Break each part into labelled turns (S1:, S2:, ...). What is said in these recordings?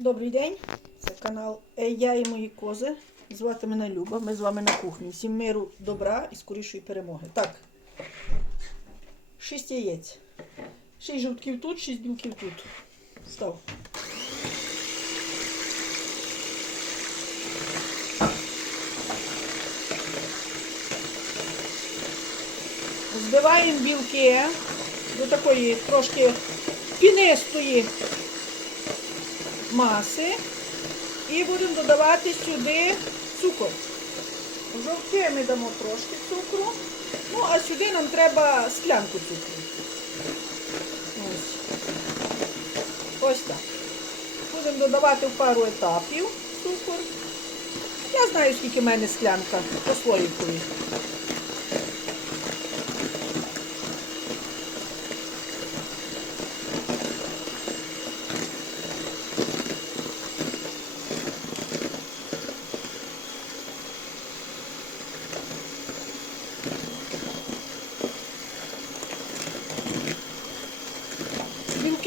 S1: Добрий день, це канал «Е, Я і мої кози. Звати мене Люба. Ми з вами на кухні. Всім миру, добра і скорішої перемоги. Так, шість яєць. Шість жовтків тут, шість білків тут. Став. Збиваємо білки до такої трошки пінистої маси і будемо додавати сюди цукор. Жовтки ми дамо трошки цукру, ну а сюди нам треба склянку цукру. Ось. Ось так. Будемо додавати в пару етапів цукор. Я знаю, скільки в мене склянка по слоїкові.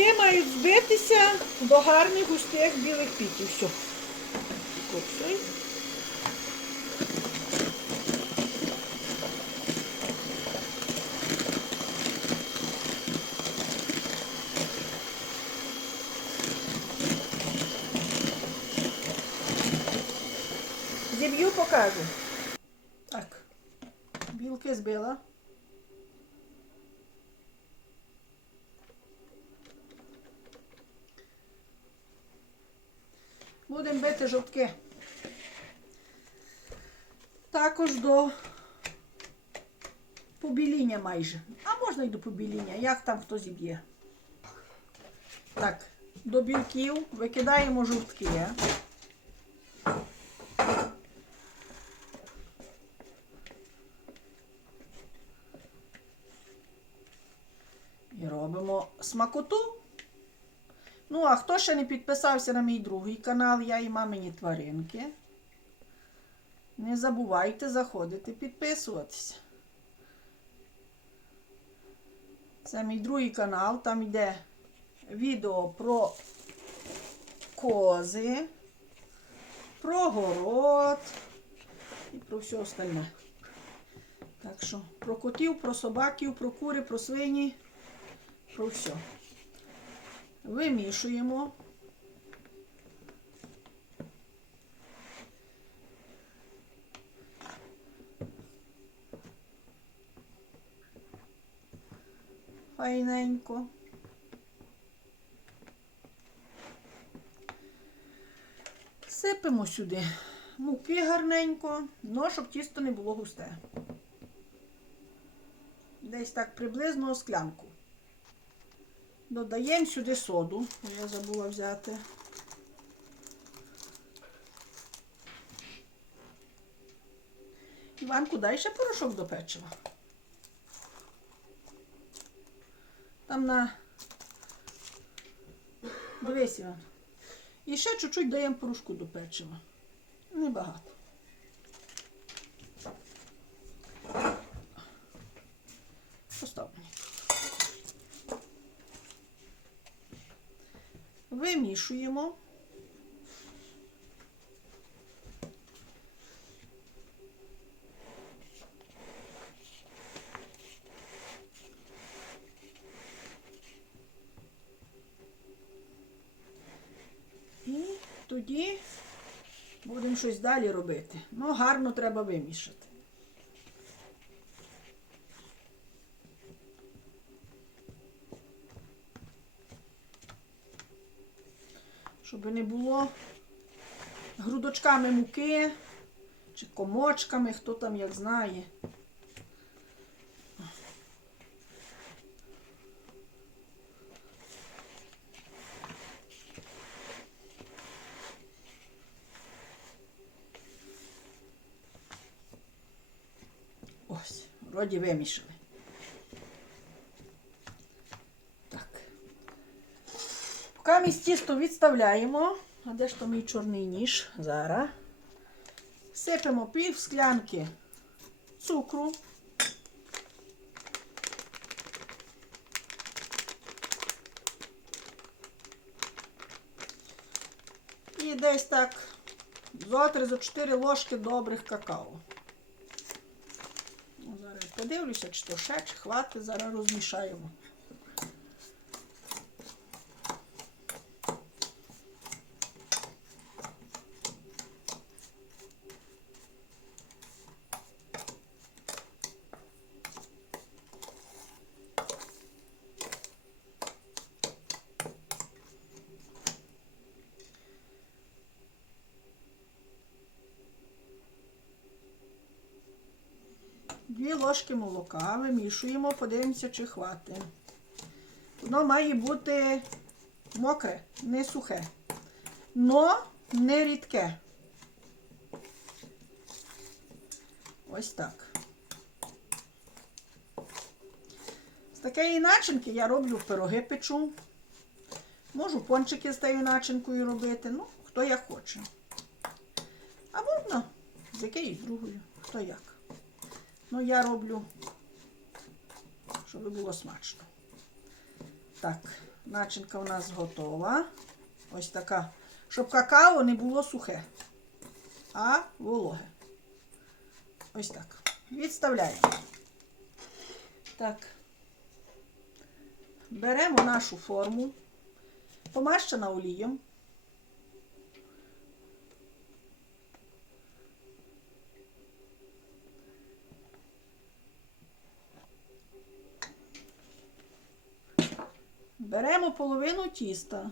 S1: Білки мають збитися до гарних густих білих піків. Все. Копсуй. Зіб'ю покажу. Так. Білки збила. Будемо бити жовтки. Також до побіління майже. А можна й до побіління, як там хто зіб'є. Так, до білків викидаємо жовтки. І робимо смакоту. Ну, а хто ще не підписався на мій другий канал, я і мамині тваринки. Не забувайте заходити, підписуватися. Це мій другий канал, там йде відео про кози, про город і про все остальне. Так що про котів, про собаків, про кури, про свині, про все. Вимішуємо. Файненько. Сипемо сюди муки гарненько, но щоб тісто не було густе. Десь так приблизно склянку. Додаємо сюди соду, я забула взяти. Іванку, дай ще порошок до печива. Там на дивись, Іван. І ще чуть-чуть даємо порошку до печива. Небагато. Постав мені. Вимішуємо. І тоді будемо щось далі робити. Ну, гарно треба вимішати. Щоб не було грудочками муки чи комочками, хто там як знає. Ось, вроді вимішали. Поки ми тісто відставляємо, а де ж то мій чорний ніж? Зараз. Сипемо пів склянки цукру. І десь так зо 3 зо 4 ложки добрих какао. Ну, Зараз подивлюся, чи то ще, чи хватить, зараз розмішаємо. Дві ложки молока вимішуємо, подивимося, чи хватить. Воно має бути мокре, не сухе, но не рідке. Ось так. З такої начинки я роблю пироги печу. Можу пончики з тією начинкою робити. Ну, хто як хоче. А можна з якоюсь другою, хто як. Ну, я роблю, щоб було смачно. Так, начинка у нас готова. Ось така. Щоб какао не було сухе, а вологе. Ось так. Відставляємо. Так. Беремо нашу форму, помащена олієм. Беремо половину тіста.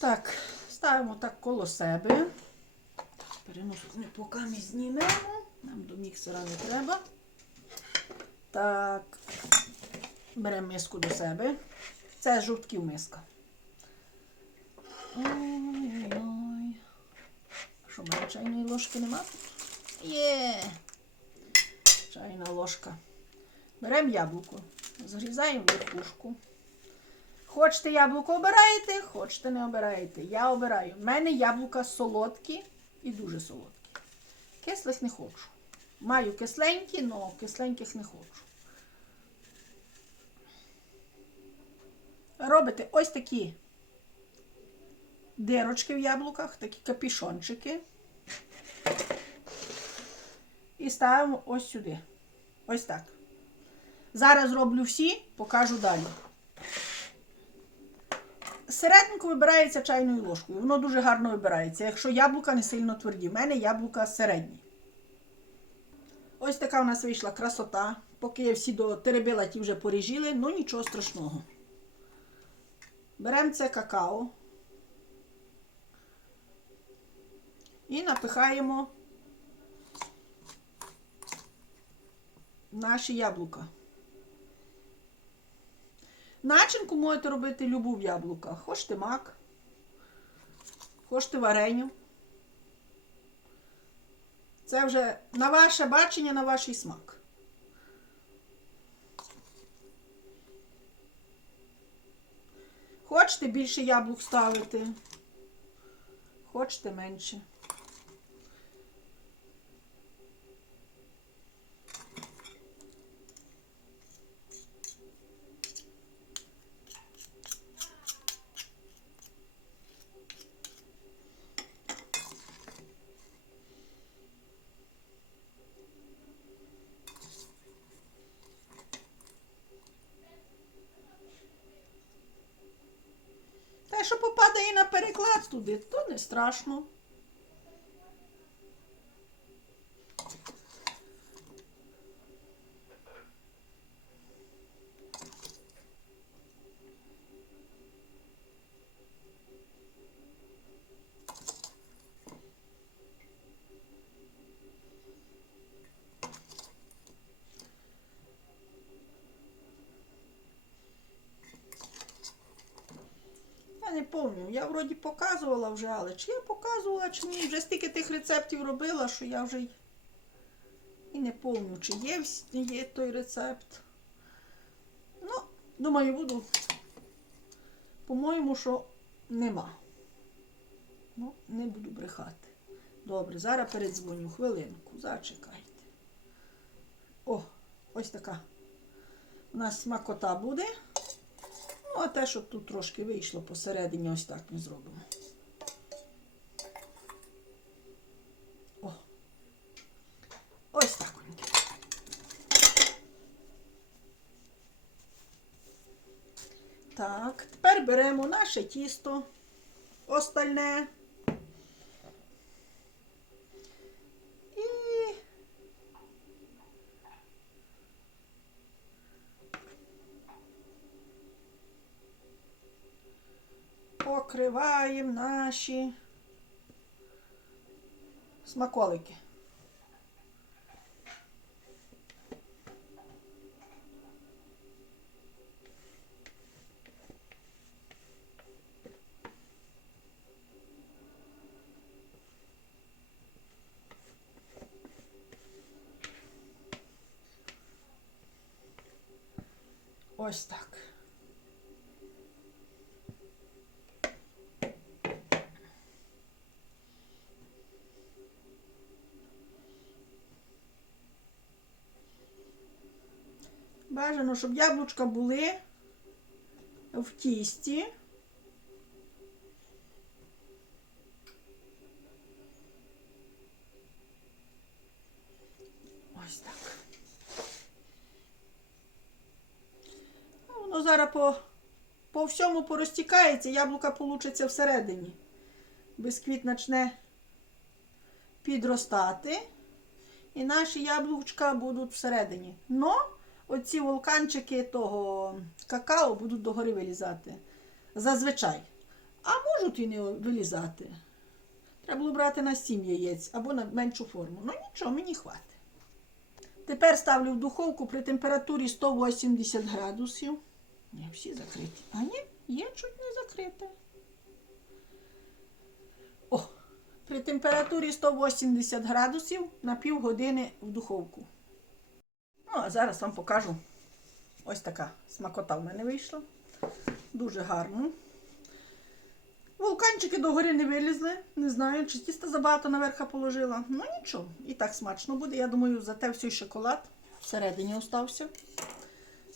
S1: Так, ставимо так коло себе. Поки ми знімемо. Нам до міксера не треба. Так, беремо миску до себе. Це жовтків миска. Ой-ой-ой. Що, в мене чайної ложки нема тут? Є. Чайна ложка. Беремо яблуко. Зрізаємо верхушку. Хочете яблуко обираєте, хочете не обираєте. Я обираю. У мене яблука солодкі і дуже солодкі. Кислих не хочу. Маю кисленькі, але кисленьких не хочу. Робите ось такі дирочки в яблуках, такі капішончики. І ставимо ось сюди. Ось так. Зараз роблю всі, покажу далі. Серединку вибирається чайною ложкою. Воно дуже гарно вибирається, якщо яблука не сильно тверді. У мене яблука середні. Ось така у нас вийшла красота. Поки я всі до теребила ті вже поріжіли, ну нічого страшного. Беремо це какао і напихаємо наші яблука. Начинку можете робити любу в яблуках. Хочете мак, хочете вареню. Це вже на ваше бачення, на ваш смак. Хочете більше яблук ставити, хочете менше. Що попадає на переклад туди, то не страшно. Я не пам'ятаю, я вроді показувала вже, але чи я показувала, чи ні. Вже стільки тих рецептів робила, що я вже і не пам'ятаю, чи є, є той рецепт. Ну, думаю, буду. По-моєму, що нема. Ну, не буду брехати. Добре, зараз передзвоню. Хвилинку, зачекайте. О, ось така. У нас смакота буде. Ну, а те, щоб тут трошки вийшло посередині, ось так ми зробимо. О. Ось так. Так, тепер беремо наше тісто остальне. І покриваємо наші смаколики. Ось так. Бажано, щоб яблучка були в тісті. Ось так. Воно зараз по, по всьому порозтікається, яблука получиться всередині. Бисквіт почне підростати. І наші яблучка будуть всередині. Но оці вулканчики того какао будуть догори вилізати. Зазвичай. А можуть і не вилізати. Треба було брати на 7 яєць або на меншу форму. Ну нічого, мені хватить. Тепер ставлю в духовку при температурі 180 градусів. Ні, всі закриті. А ні, є чуть не закрите. О, при температурі 180 градусів на півгодини в духовку. Ну, а зараз вам покажу. Ось така смакота в мене вийшла. Дуже гарно. Вулканчики догори не вилізли. Не знаю, чи тіста забагато наверха положила. Ну нічого, і так смачно буде. Я думаю, зате всій шоколад всередині остався.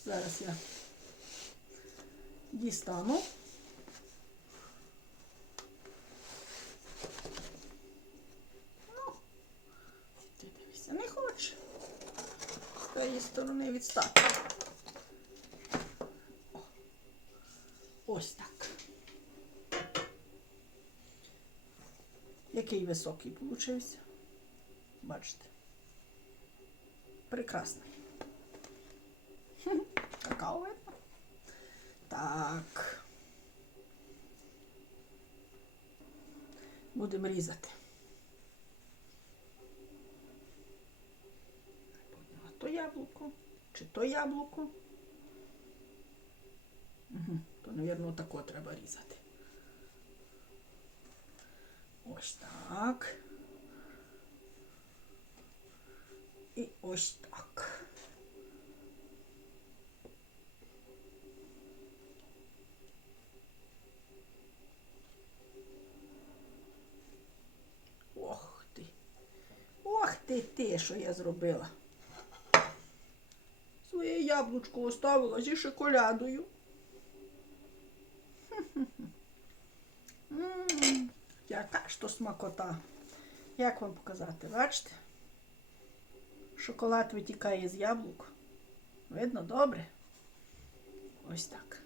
S1: Зараз я дістану. Ну, ти дивися, не хоче з тієї сторони відстати. Ось так. Який високий получився. Бачите. Прекрасний. Какао видно. Так. Будемо різати. А то яблуко. Чи то яблуко? Угу. То, мабуть, тако треба різати. Ось так. І ось так. Ох ти. Ох ти ти, що я зробила. Яблучко оставила зі шоколадою. Яка ж то смакота. Як вам показати? Бачите? Шоколад витікає з яблук. Видно добре? Ось так.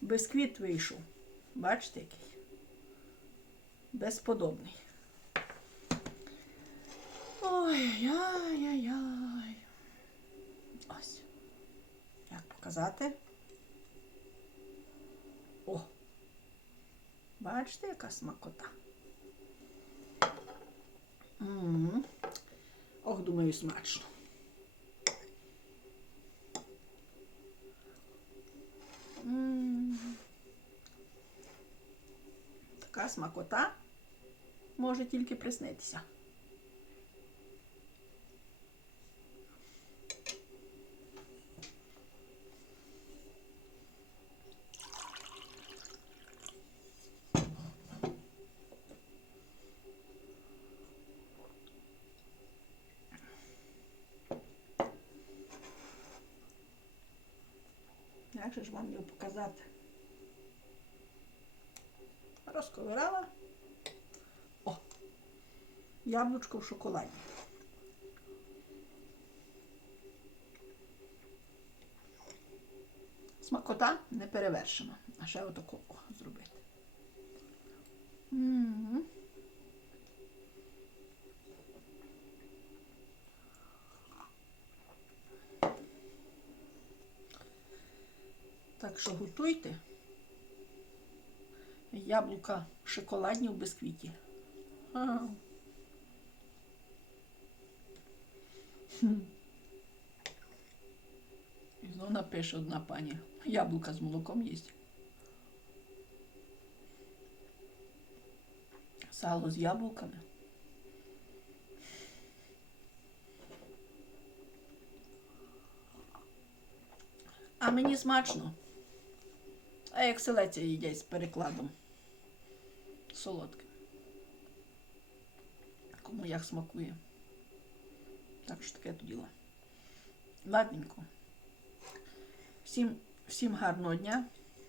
S1: Бисквіт вийшов. Бачите який? Безподобний. Ой-яй-яй-яй. Ось. Як показати? О! Бачите, яка смакота? м Ох, думаю, смачно. м Така смакота може тільки приснитися. Як ж вам його показати? Розковирала. О! Яблучко в шоколаді. Смакота не перевершена. А ще отаку зробити. М. Так що готуйте. Яблука шоколадні в бисквіті. І знову напише одна пані. Яблука з молоком їсть. Сало з яблуками. А мені смачно. А як селеця їдять з перекладом. Солодке. Кому як смакує. Так що таке то діло. Ладненько. Всім, всім гарного дня,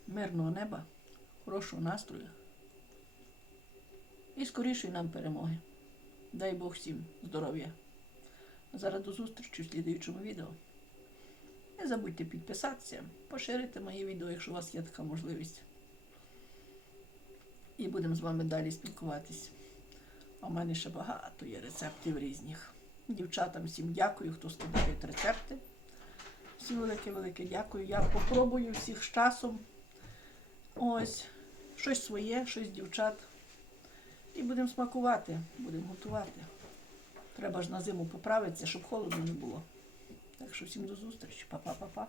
S1: мирного неба, хорошого настрою і скорішої нам перемоги. Дай Бог всім здоров'я. Зараз до зустрічі в слідуючому відео. Не забудьте підписатися, поширити мої відео, якщо у вас є така можливість. І будемо з вами далі спілкуватись. А в мене ще багато є рецептів різних. Дівчатам всім дякую, хто скидають рецепти. Всім велике-велике дякую. Я попробую всіх з часом. Ось, щось своє, щось дівчат. І будемо смакувати, будемо готувати. Треба ж на зиму поправитися, щоб холодно не було. Так що всім до зустрічі. Па-па-па-па.